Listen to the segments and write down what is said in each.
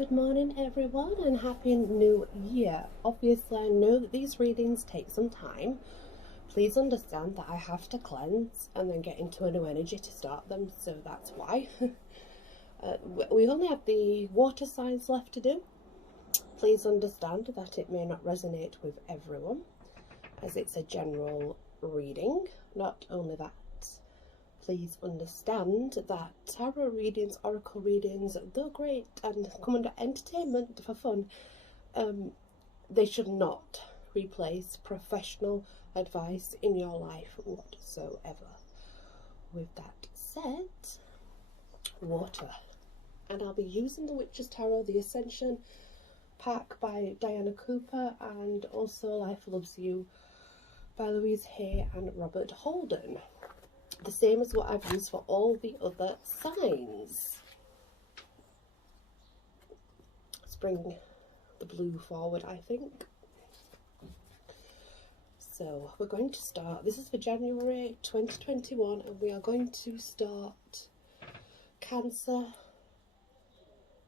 Good morning everyone and happy new year. Obviously I know that these readings take some time. Please understand that I have to cleanse and then get into a new energy to start them, so that's why. We only have the water signs left to do. Please understand that it may not resonate with everyone as it's a general reading. Not only that, please understand that tarot readings, oracle readings, though great and come under entertainment for fun, they should not replace professional advice in your life whatsoever. With that said, water. And I'll be using the Witch's Tarot, the Ascension pack by Diana Cooper, and also Life Loves You by Louise Hay and Robert Holden. The same as what I've used for all the other signs. Let's bring the blue forward, I think. So we're going to start, this is for January 2021, and we are going to start Cancer,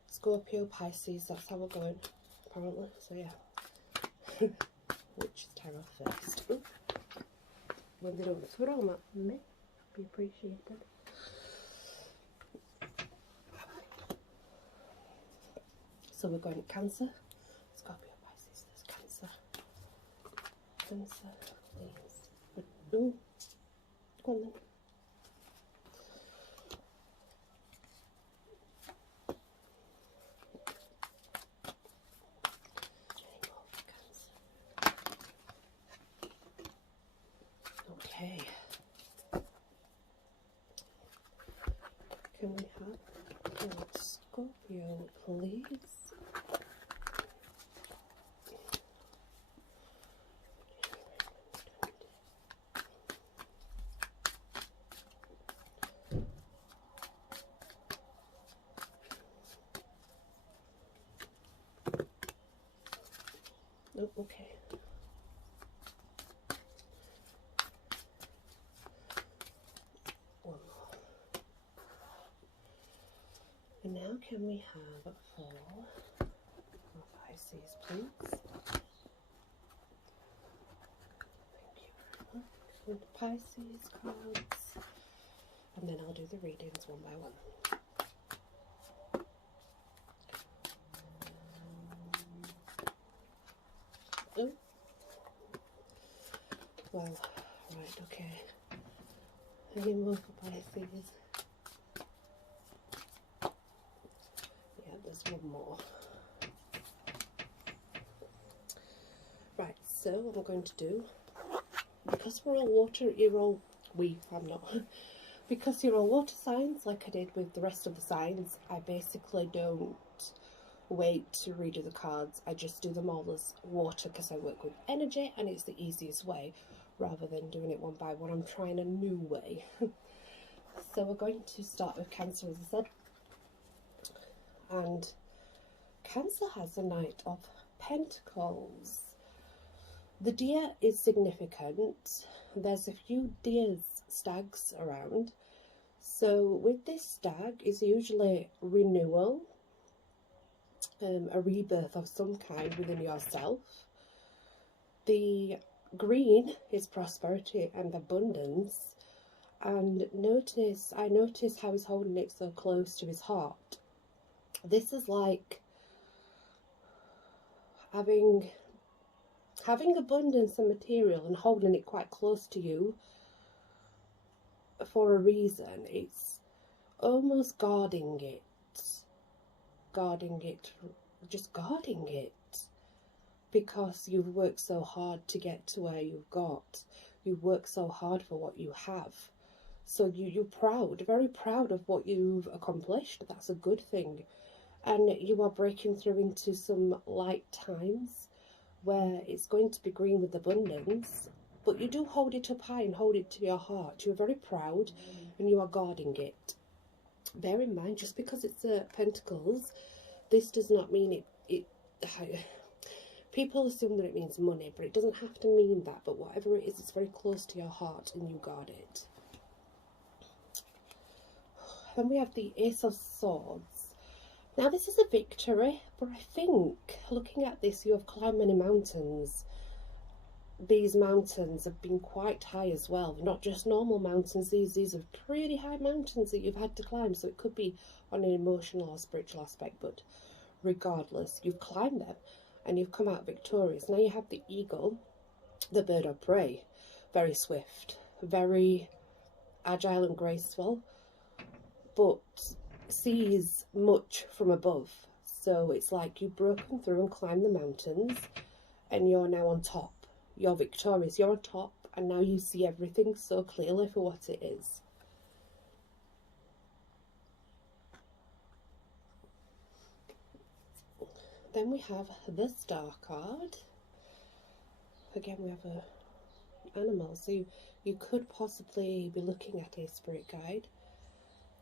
Scorpio, Pisces. That's how we're going, apparently. So yeah, Witch's Tarot first. Ooh. When they don't throw at me, be appreciated. So we're going Cancer, Scorpio, Pisces. There's Cancer. Cancer, please. Ooh. Go on then. Okay. Can we have Scorpio, please? Oh, okay. One more. And now can we have for Pisces, please? Thank you very much. And Pisces cards. And then I'll do the readings one by one. Oh. Well, right, okay. Any more for Pisces? Yeah, there's one more. Right, so what I'm going to do, because we're all water, I'm not. Because you're all water signs, like I did with the rest of the signs, I basically don't wait to redo the cards. I just do them all as water because I work with energy and it's the easiest way rather than doing it one by one. I'm trying a new way. So we're going to start with Cancer, as I said. And Cancer has a Knight of Pentacles. The deer is significant. There's a few stags around. So with this stag is usually renewal, a rebirth of some kind within yourself. The green is prosperity and abundance. And I notice how he's holding it so close to his heart. This is like having abundance and material and holding it quite close to you for a reason. It's almost guarding it, just guarding it, because you've worked so hard to get to where you've got. You've worked so hard for what you have. So you're proud, very proud of what you've accomplished. That's a good thing. And you are breaking through into some light times where it's going to be green with abundance, but you do hold it up high and hold it to your heart. You're very proud and you are guarding it. Bear in mind, just because it's Pentacles, this does not mean it people assume that it means money, but it doesn't have to mean that. But whatever it is, it's very close to your heart and you guard it. Then we have the Ace of Swords. Now this is a victory, but I think looking at this, you have climbed many mountains. These mountains have been quite high as well. They're not just normal mountains, these are pretty high mountains that you've had to climb. So it could be on an emotional or spiritual aspect, but regardless, you've climbed them and you've come out victorious. Now you have the eagle, the bird of prey, very swift, very agile and graceful, but sees much from above. So it's like you've broken through and climbed the mountains and you're now on top. You're victorious, you're on top, and now you see everything so clearly for what it is. Then we have the Star card. Again, we have a animal, so you could possibly be looking at a spirit guide.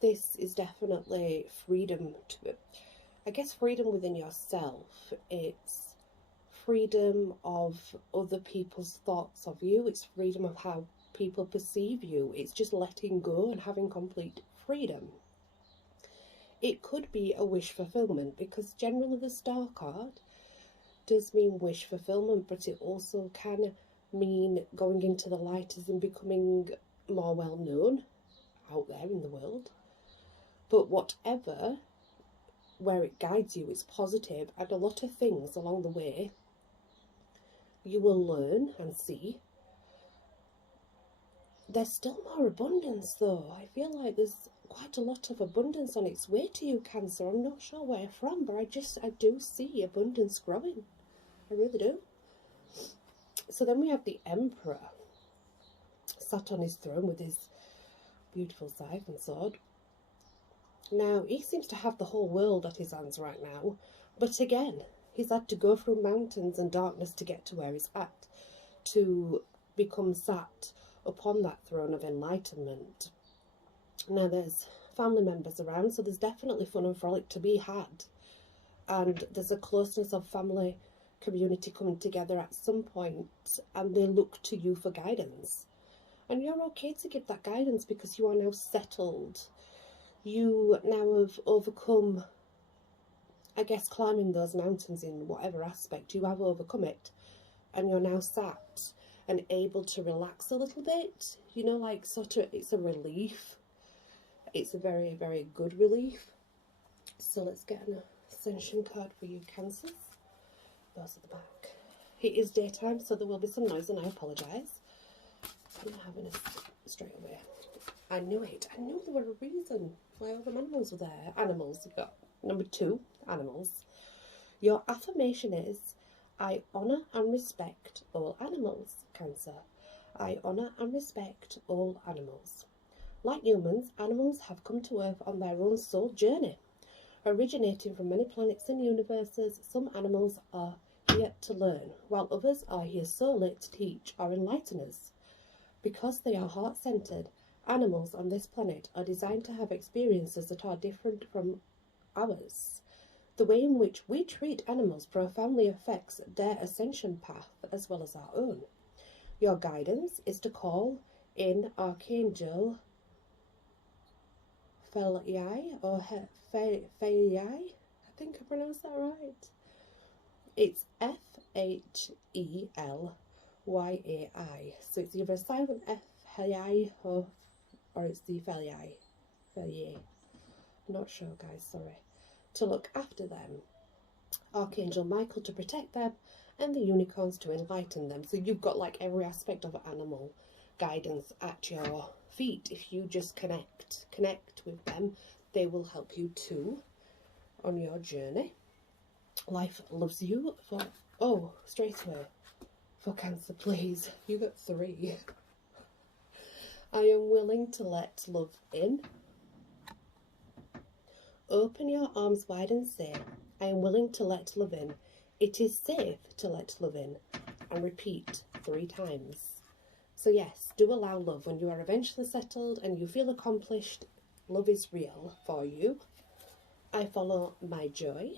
This is definitely freedom to, I guess, freedom within yourself. It's freedom of other people's thoughts of you. It's freedom of how people perceive you. It's just letting go and having complete freedom. It could be a wish fulfillment, because generally the Star card does mean wish fulfillment, but it also can mean going into the light as in becoming more well known out there in the world. But whatever, where it guides you, it's positive, and a lot of things along the way you will learn and see. There's still more abundance though. I feel like there's quite a lot of abundance on its way to you, Cancer. I'm not sure where from, but I do see abundance growing. I really do. So then we have the Emperor sat on his throne with his beautiful scythe and sword. Now, he seems to have the whole world at his hands right now, but again, he's had to go through mountains and darkness to get to where he's at, to become sat upon that throne of enlightenment. Now, there's family members around, so there's definitely fun and frolic to be had, and there's a closeness of family community coming together at some point, and they look to you for guidance, and you're okay to give that guidance because you are now settled. You now have overcome, I guess, climbing those mountains in whatever aspect. You have overcome it, and you're now sat and able to relax a little bit, you know, like sort of, it's a relief. It's a very, very good relief. So let's get an ascension card for you, Cancers. Those at the back. It is daytime, so there will be some noise, and I apologise. I'm having a straight away. I knew it. I knew there were a reason why all the animals were there. Animals. You've got number 2, animals. Your affirmation is, I honour and respect all animals, Cancer. I honour and respect all animals. Like humans, animals have come to Earth on their own soul journey. Originating from many planets and universes, some animals are here to learn, while others are here solely to teach or enlighten us. Because they are heart-centered, animals on this planet are designed to have experiences that are different from ours. The way in which we treat animals profoundly affects their ascension path as well as our own. Your guidance is to call in Archangel Feliai, or Feliai, I think I pronounced that right. It's F-H-E-L-Y-A-I, so it's either a silent F, Feliai, or it's the Feliai, Feliai. I'm not sure, guys, sorry. To look after them, Archangel Michael to protect them, and the unicorns to enlighten them. So you've got like every aspect of animal guidance at your feet. If you just connect with them, they will help you too on your journey. Life loves you for, oh, straight away, for Cancer, please. You got 3. I am willing to let love in. Open your arms wide and say, I am willing to let love in. It is safe to let love in. And repeat 3 times. So yes, do allow love. When you are eventually settled and you feel accomplished, love is real for you. I follow my joy.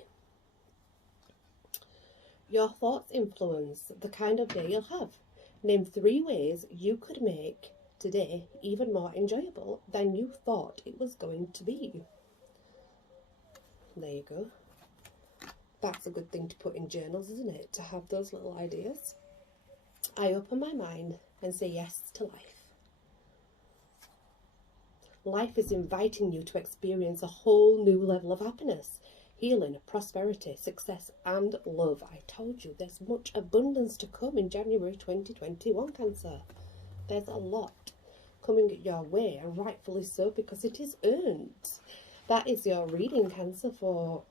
Your thoughts influence the kind of day you'll have. Name 3 ways you could make today even more enjoyable than you thought it was going to be. There you go. That's a good thing to put in journals, isn't it? To have those little ideas. I open my mind and say yes to life. Life is inviting you to experience a whole new level of happiness, healing, prosperity, success and love. I told you there's much abundance to come in January 2021, Cancer. There's a lot coming your way, and rightfully so, because it is earned. That is your reading, Cancer, for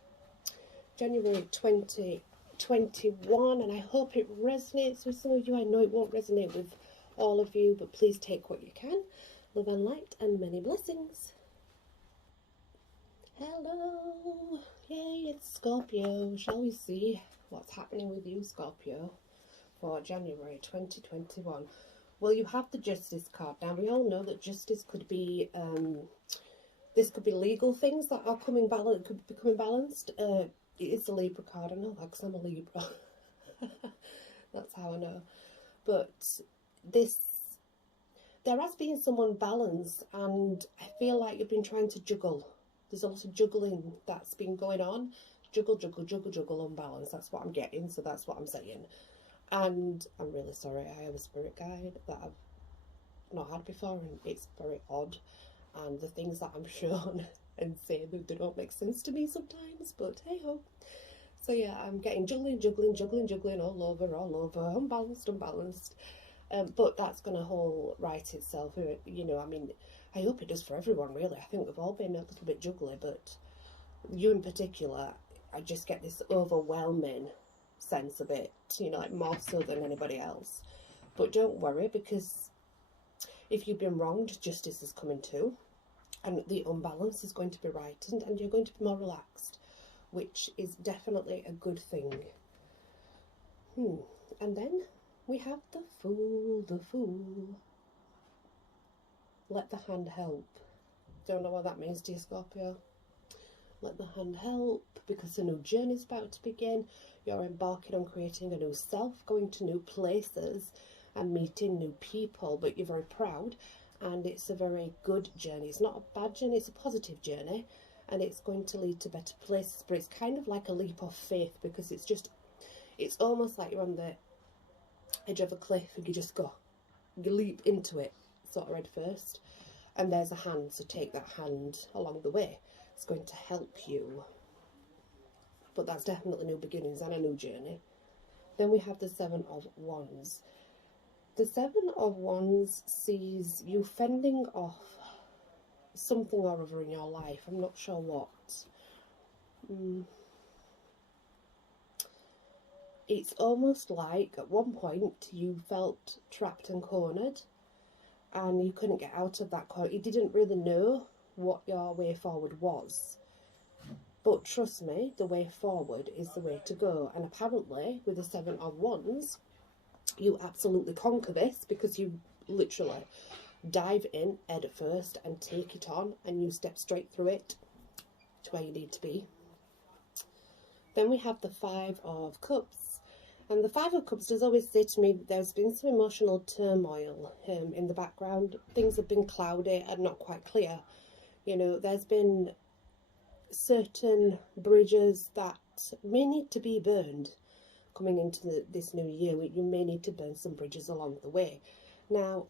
January 2021, and I hope it resonates with some of you. I know it won't resonate with all of you, but please take what you can. Love and light and many blessings. Hello, yay, it's Scorpio. Shall we see what's happening with you, Scorpio, for January 2021? Well, you have the Justice card. Now, we all know that justice could be, this could be legal things that are coming balanced, could be becoming balanced. It is the Libra card. I know that because I'm a Libra. That's how I know. But this, there has been some unbalance, and I feel like you've been trying to juggle. There's a lot of juggling that's been going on. Juggle, juggle, juggle, juggle, unbalance. That's what I'm getting, so that's what I'm saying. And I'm really sorry, I have a spirit guide that I've not had before, and it's very odd. And the things that I'm shown and say, they don't make sense to me sometimes, but hey ho. So yeah, I'm getting juggling, juggling, juggling, juggling all over, unbalanced, unbalanced. But that's going to whole right itself, you know. I mean, I hope it does for everyone, really. I think we've all been a little bit juggly, but you in particular, I just get this overwhelming sense of it, you know, like more so than anybody else. But don't worry, because if you've been wronged, justice is coming too, and the unbalance is going to be rightened, and you're going to be more relaxed, which is definitely a good thing. And then we have the Fool, the Fool. Let the hand help. Don't know what that means to you, Scorpio. Let the hand help, because a new journey is about to begin. You're embarking on creating a new self, going to new places and meeting new people, but you're very proud, and it's a very good journey. It's not a bad journey, it's a positive journey, and it's going to lead to better places, but it's kind of like a leap of faith, because it's almost like you're on the edge of a cliff and you just go, you leap into it sort of head first, and there's a hand, so take that hand along the way. It's going to help you, but that's definitely new beginnings and a new journey. Then we have the Seven of Wands. The Seven of Wands sees you fending off something or other in your life. I'm not sure what. It's almost like at one point you felt trapped and cornered, and you couldn't get out of that corner. You didn't really know what your way forward was. But trust me, the way forward is the way to go. And apparently, with the Seven of Wands, you absolutely conquer this, because you literally dive in head first and take it on, and you step straight through it to where you need to be. Then we have the Five of Cups. And the Five of Cups does always say to me, there's been some emotional turmoil in the background. Things have been cloudy and not quite clear. You know, there's been certain bridges that may need to be burned coming into this new year. You may need to burn some bridges along the way. Now,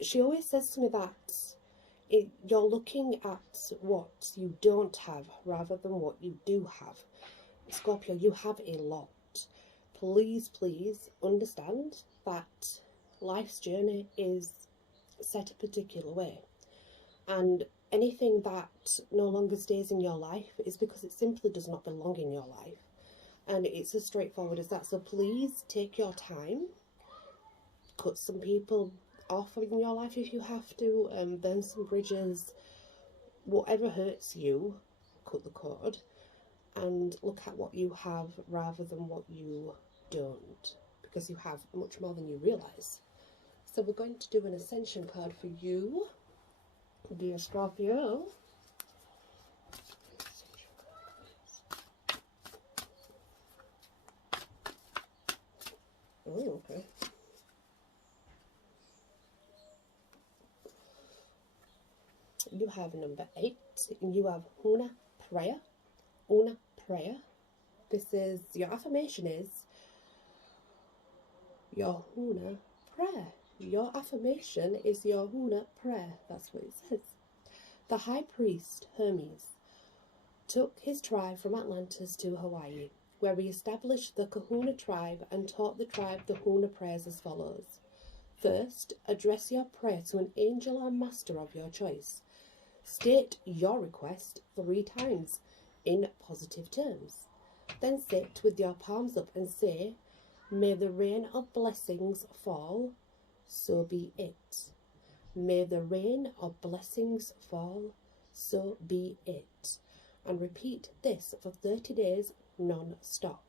she always says to me that you're looking at what you don't have rather than what you do have. Scorpio, you have a lot. Please, please understand that life's journey is set a particular way. And anything that no longer stays in your life is because it simply does not belong in your life. And it's as straightforward as that. So please take your time. Cut some people off in your life if you have to. Burn some bridges. Whatever hurts you, cut the cord. And look at what you have rather than what you don't. Because you have much more than you realise. So we're going to do an Ascension card for you, dear Scorpio. Oh, okay. You have number 8, and you have Huna, prayer, Una prayer. This is, your affirmation is your Una prayer. Your affirmation is your Una prayer. That's what it says. The high priest, Hermes, took his tribe from Atlantis to Hawaii, where he established the Kahuna tribe and taught the tribe the Huna prayers as follows. First, address your prayer to an angel or master of your choice. State your request 3 times in positive terms. Then sit with your palms up and say, "May the rain of blessings fall, so be it. May the rain of blessings fall, so be it." And repeat this for 30 days non-stop.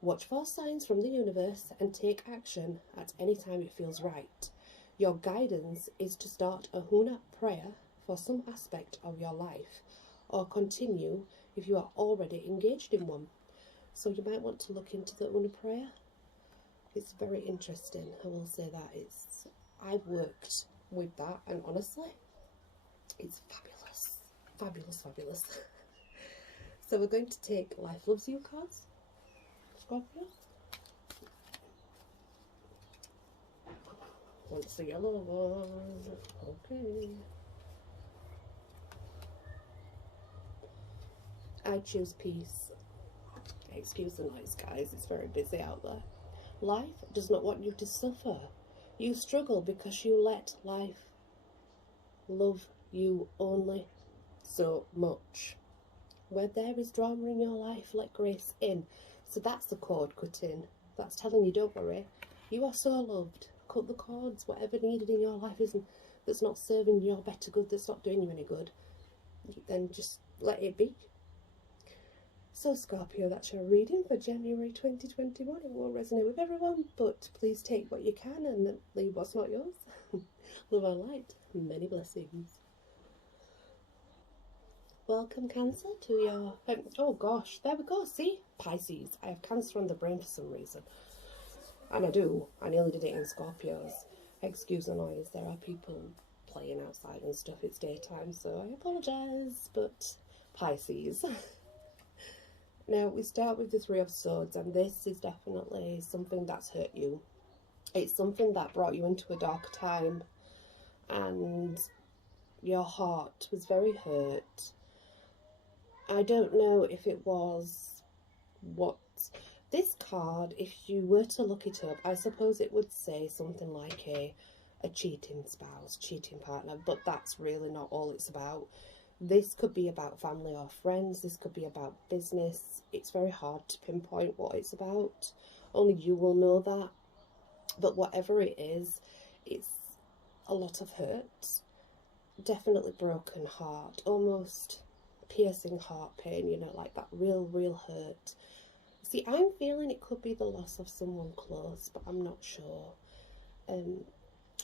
Watch for signs from the universe and take action at any time it feels right. Your guidance is to start a Huna prayer for some aspect of your life, or continue if you are already engaged in one. So you might want to look into the Huna prayer. It's very interesting, I will say that. I've worked with that, and honestly, it's fabulous. Fabulous, fabulous. So we're going to take Life Loves You cards, Scorpio. What's the yellow one? Okay. I choose peace. Excuse the noise, guys. It's very busy out there. Life does not want you to suffer. You struggle because you let life love you only so much. Where there is drama in your life, let grace in. So that's the cord cutting. That's telling you, don't worry. You are so loved. Cut the cords, whatever needed in your life isn't, that's not serving your better good, that's not doing you any good. Then just let it be. So Scorpio, that's your reading for January 2021. It won't resonate with everyone, but please take what you can and then leave what's not yours. Love and light. Many blessings. Welcome, Cancer, to your... oh gosh, there we go, see? Pisces. I have Cancer on the brain for some reason. And I do. I nearly did it in Scorpios. Excuse the noise. There are people playing outside and stuff. It's daytime, so I apologise. But Pisces. Now, we start with the Three of Swords, and this is definitely something that's hurt you. It's something that brought you into a dark time, and your heart was very hurt. I don't know if it was what... This card, if you were to look it up, I suppose it would say something like a cheating spouse, cheating partner, but that's really not all it's about. This could be about family or friends, this could be about business. It's very hard to pinpoint what it's about. Only you will know that. But whatever it is, it's a lot of hurt. Definitely broken heart, almost piercing heart pain, you know, like that real hurt. See, I'm feeling it could be the loss of someone close, but I'm not sure.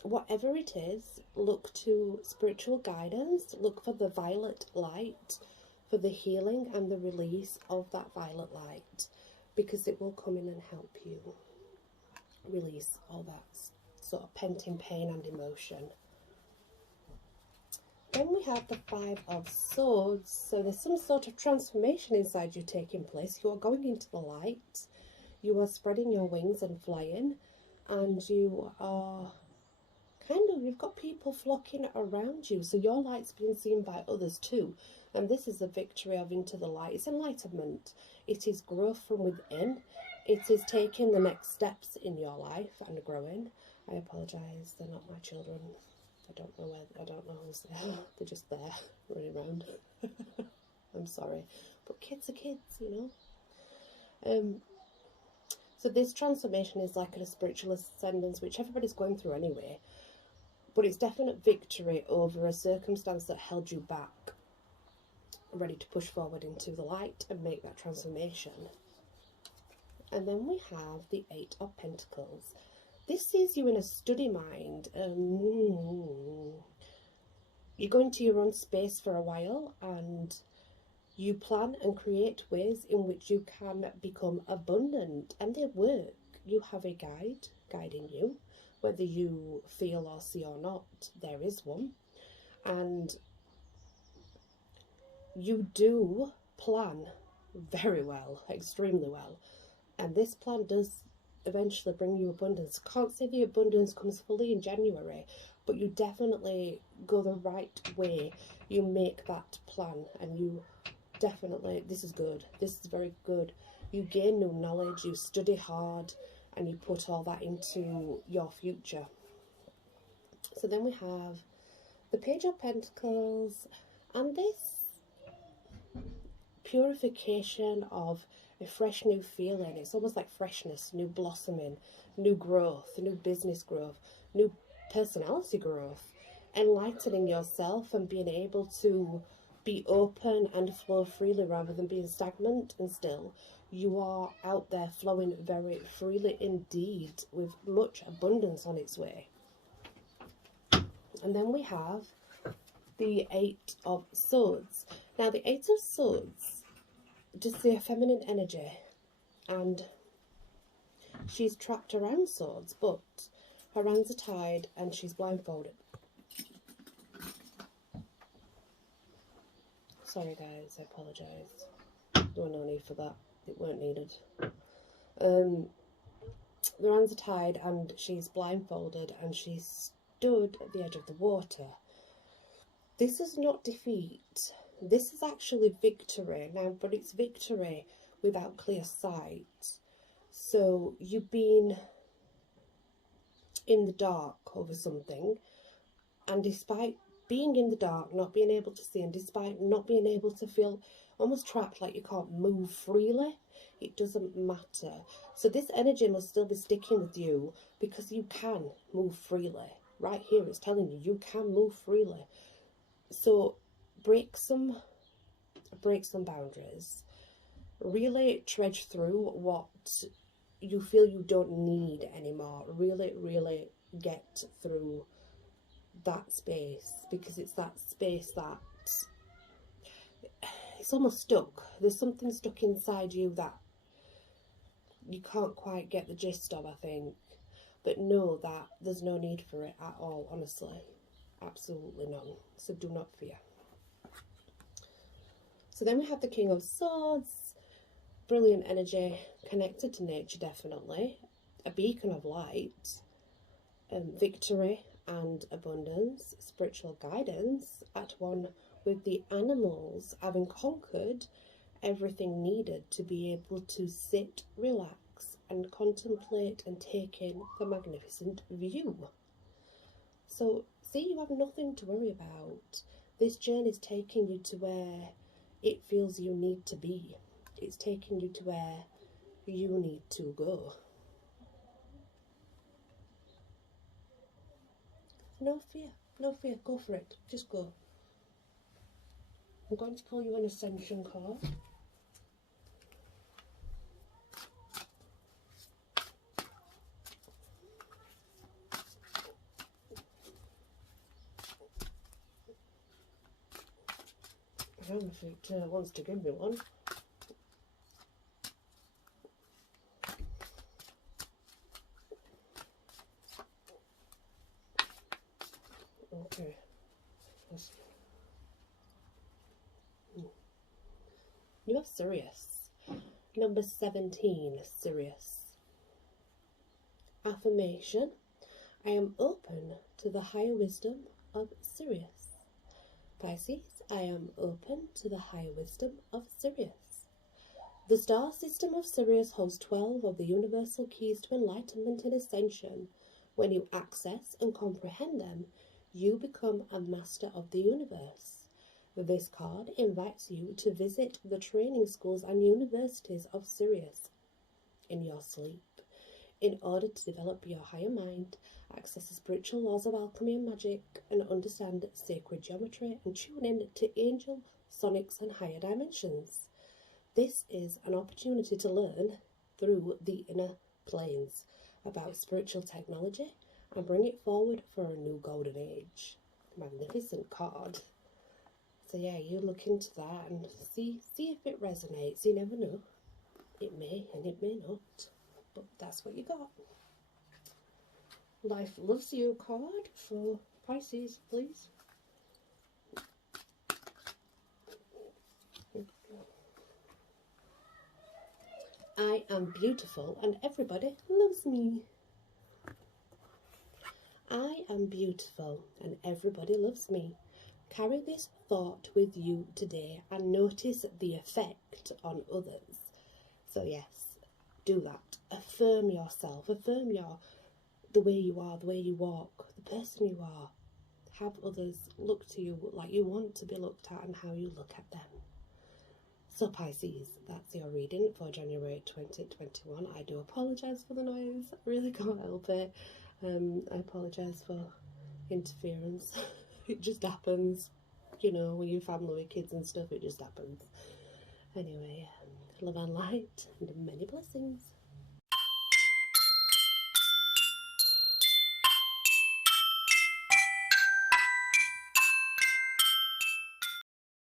Whatever it is, look to spiritual guidance, look for the violet light, for the healing and the release of that violet light, because it will come in and help you release all that sort of pent-in pain and emotion. Then we have the Five of Swords. So there's some sort of transformation inside you taking place. You are going into the light. You are spreading your wings and flying. And you are you've got people flocking around you. So your light's being seen by others too. And this is a victory of into the light. It's enlightenment. It is growth from within. It is taking the next steps in your life and growing. I apologise, they're not my children. I don't know who's there. They're just there, running around. I'm sorry. But kids are kids, you know. So this transformation is like a spiritual ascendance, which everybody's going through anyway. But it's definite victory over a circumstance that held you back. Ready to push forward into the light and make that transformation. And then we have the Eight of Pentacles. This sees you in a study mind. You go into your own space for a while and you plan and create ways in which you can become abundant, and they work. You have a guide guiding you, whether you feel or see or not, there is one. And you do plan very well, extremely well. And this plan does eventually bring you abundance. Can't say the abundance comes fully in January, but you definitely go the right way. You make that plan and you definitely, this is good. This is very good. You gain new knowledge, you study hard, and you put all that into your future. So then we have the Page of Pentacles, and this purification of a fresh new feeling. It's almost like freshness, new blossoming, new growth, new business growth, new personality growth, enlightening yourself and being able to be open and flow freely rather than being stagnant and still. You are out there flowing very freely indeed, with much abundance on its way. And then we have the Eight of Swords. Now the Eight of Swords, just the feminine energy, and she's trapped around swords, but her hands are tied and she's blindfolded. Sorry guys, I apologise. There was no need for that. It weren't needed. Their hands are tied and she's blindfolded and she's stood at the edge of the water. This is not defeat. This is actually victory. Now, but it's victory without clear sight. So you've been in the dark over something, and despite being in the dark, not being able to see, and despite not being able to feel almost trapped, like you can't move freely, it doesn't matter. So this energy must still be sticking with you because you can move freely. Right here it's telling you you can move freely. So break some boundaries. Really trudge through what you feel you don't need anymore. Really get through that space, because it's that space that it's almost stuck. There's something stuck inside you that you can't quite get the gist of, I think. But know that there's no need for it at all, honestly. Absolutely none. So do not fear. So then we have the King of Swords. Brilliant energy, connected to nature, definitely. A beacon of light. Victory and abundance. Spiritual guidance at one with the animals, having conquered everything needed to be able to sit, relax, and contemplate and take in the magnificent view. So, see, you have nothing to worry about. This journey is taking you to where it feels you need to be. It's taking you to where you need to go. No fear, no fear, go for it, just go. I'm going to pull you an Ascension card. I don't know if it wants to give me one. Okay. You have Sirius. Number 17, Sirius. Affirmation. I am open to the higher wisdom of Sirius. Pisces. I am open to the higher wisdom of Sirius. The star system of Sirius holds 12 of the universal keys to enlightenment and ascension. When you access and comprehend them, you become a master of the universe. This card invites you to visit the training schools and universities of Sirius in your sleep, in order to develop your higher mind, access the spiritual laws of alchemy and magic, and understand sacred geometry and tune in to angel, sonics, and higher dimensions. This is an opportunity to learn through the inner planes about spiritual technology and bring it forward for a new golden age. Magnificent card. So yeah, you look into that and see if it resonates. You never know. It may and it may not. But that's what you got. Life loves you card for Pisces, please. I am beautiful and everybody loves me. I am beautiful and everybody loves me. Carry this thought with you today and notice the effect on others. So yes, do that. Affirm yourself. Affirm the way you are, the way you walk, the person you are. Have others look to you like you want to be looked at and how you look at them. So Pisces, that's your reading for January 2021. I do apologise for the noise. I really can't help it. I apologise for interference. It just happens. You know, with your family, with kids and stuff, it just happens. Anyway, love and light and many blessings.